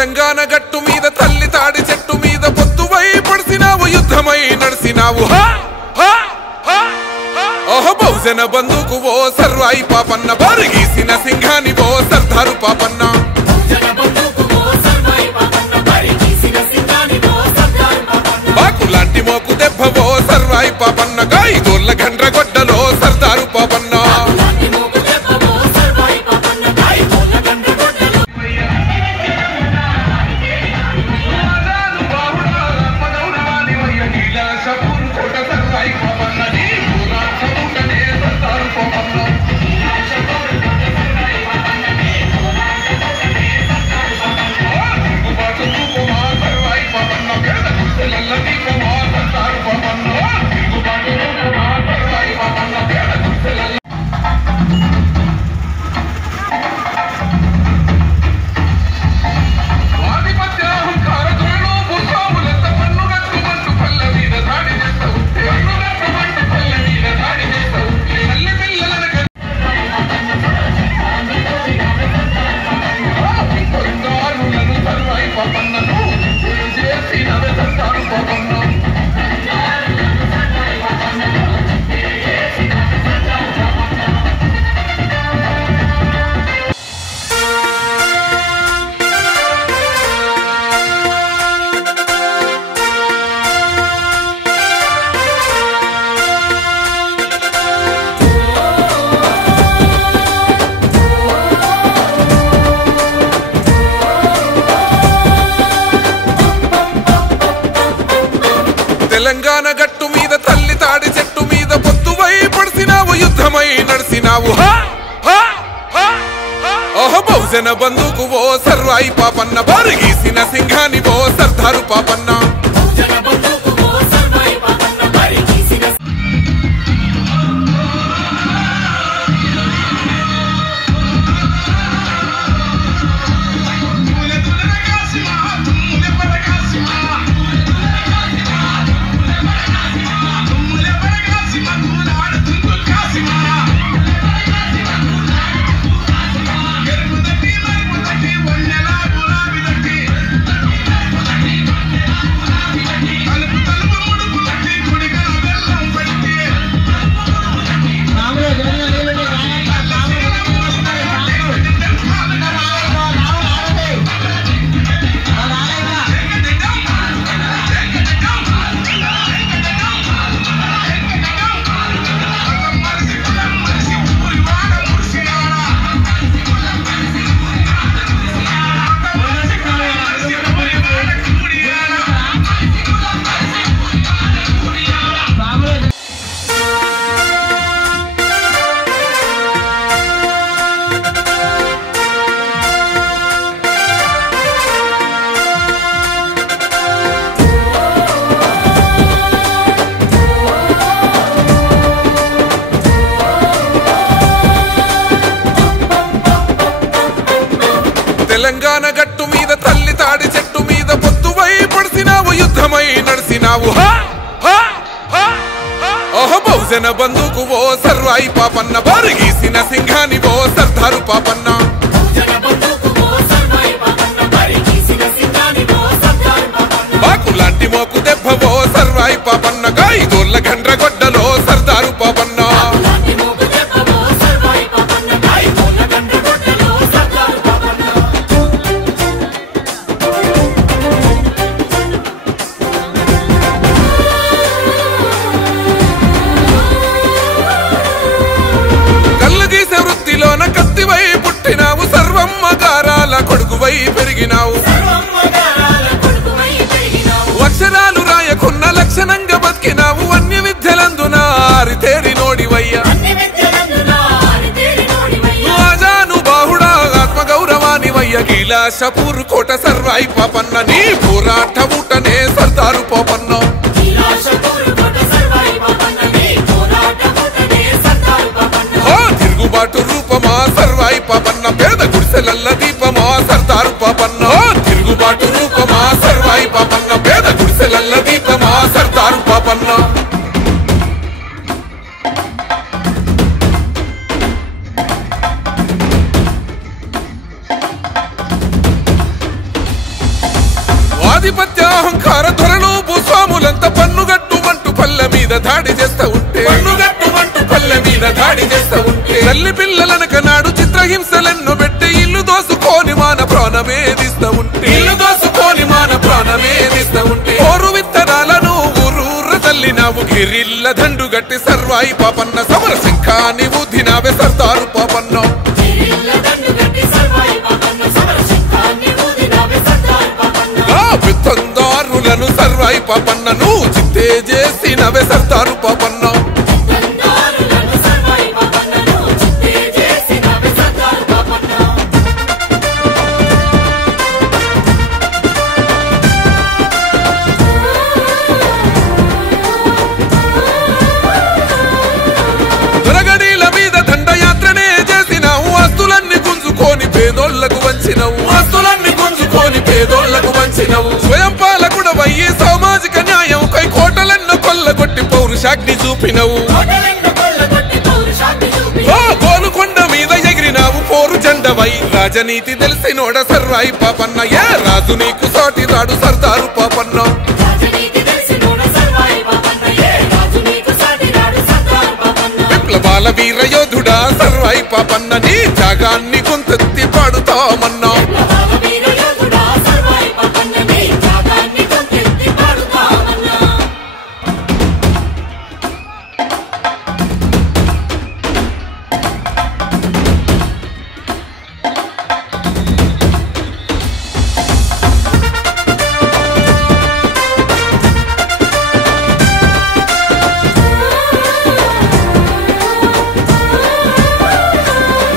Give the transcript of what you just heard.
తెలంగాణ గట్టు మీద తల్లి తాడి చెట్టు మీద పొత్తువై పడిసినావు యుద్ధమై నడిసినావు ఓహో బహుజన బంధుకు ఓ సర్వాయి పాపన్న బరిగీసిన సింహాని ఓ సర్దారు పాపన్న బాకులాంటి మోకు దెబ్బ ఓ సర్వాయి పాపన్న గాయిదోళ్ళ గండ్రగొడ్డలో సర్దారు పాపన్న తెలంగాణ గట్టు మీద తల్లి తాడి చెట్టు మీద పొత్తువై పడిసినావు యుద్ధమై నడిసినావు ఓహో బహుజన బంధుకు ఓ సర్వాయి పాపన్న బరిగీసిన సింహాని ఓ సర్దారు పాపన్న తెలంగాణ గట్టు మీద తల్లి తాడి చెట్టు మీద పొత్తువై పడిసినావు యుద్ధమై నడిసినావు ఓహో బహుజన బంధుకు ఓ సర్వాయి పాపన్న బరిగీసిన సింహాని ఓ సర్దారు పాపన్న బాకులాంటి మోకు దెబ్బ ఓ సర్వాయి పాపన్న గాయిదోళ్ళ గండ్రగొడ్డలో సర్దారు పాపన్న కత్తివై పుట్టినావు సర్వమ్మ గారాల కొడుకువై పెరిగినావు అక్షరాలు రాయకున్న లక్షణంగా బతికినావు అన్య విద్యలందున ఆరితేరి నోడివయ్యా ఆజాను బాహుడా ఆత్మగౌరవానివయ్య కైలాసపూర్ కోట సర్వాయి పాపన్న నీ పోరాట ఊటనే సర్దారు పాపన్న తిరుగుబాటు రూపమా సర్వాయి పాపన్న పేద గుడిసెలల్ల దీపమా సర్దారు పాపన్న తిరుగుబాటు రూపమా సర్వాయి పాపన్న పేద గుడిసెలల్ల దీపమా సర్దారు పాపన్న ఆధిపత్య అహంకార ధరలు భూస్వాములంతా పన్నుగట్టుమంటూ పల్లె మీద దాడి చేస్తా ఉంటే తల్లి పిల్లలనక నాడు చిత్రహింసలెన్నో పెట్టి ఇల్లు దోసుకొని మాన ప్రాణమేదిస్తా ఉంటే ఓరు విత్తనాలను ఊరూర తల్లినావు గిరిల్ల దండు గట్టి సర్వాయి పాపన్న సమర శంఖాన్ని ఊదినావే సర్దారు పాపన్న పెత్తందారులను సర్వాయి పాపన్న నువ్వు చిత్తే చేసినవే సర్దారు పాపన్న పేదోళ్లకు వంచినవు స్వయం పాలకుడవయ్యి సామాజిక న్యాయం కై కోటలెన్నో కొల్లగొట్టి పౌరుషాగ్ని చూపినవు గోలుకొండ మీద ఎగిరినావు పోరు జెండవై రాజనీతి తెలిసినోడ సర్వాయి పాపన్న ఏ రాజు నీకు సాటి రాడు సర్దారు పాపన్న విప్లవాల వీర యోధుడా సర్వాయి పాపన్న నీ త్యాగాన్ని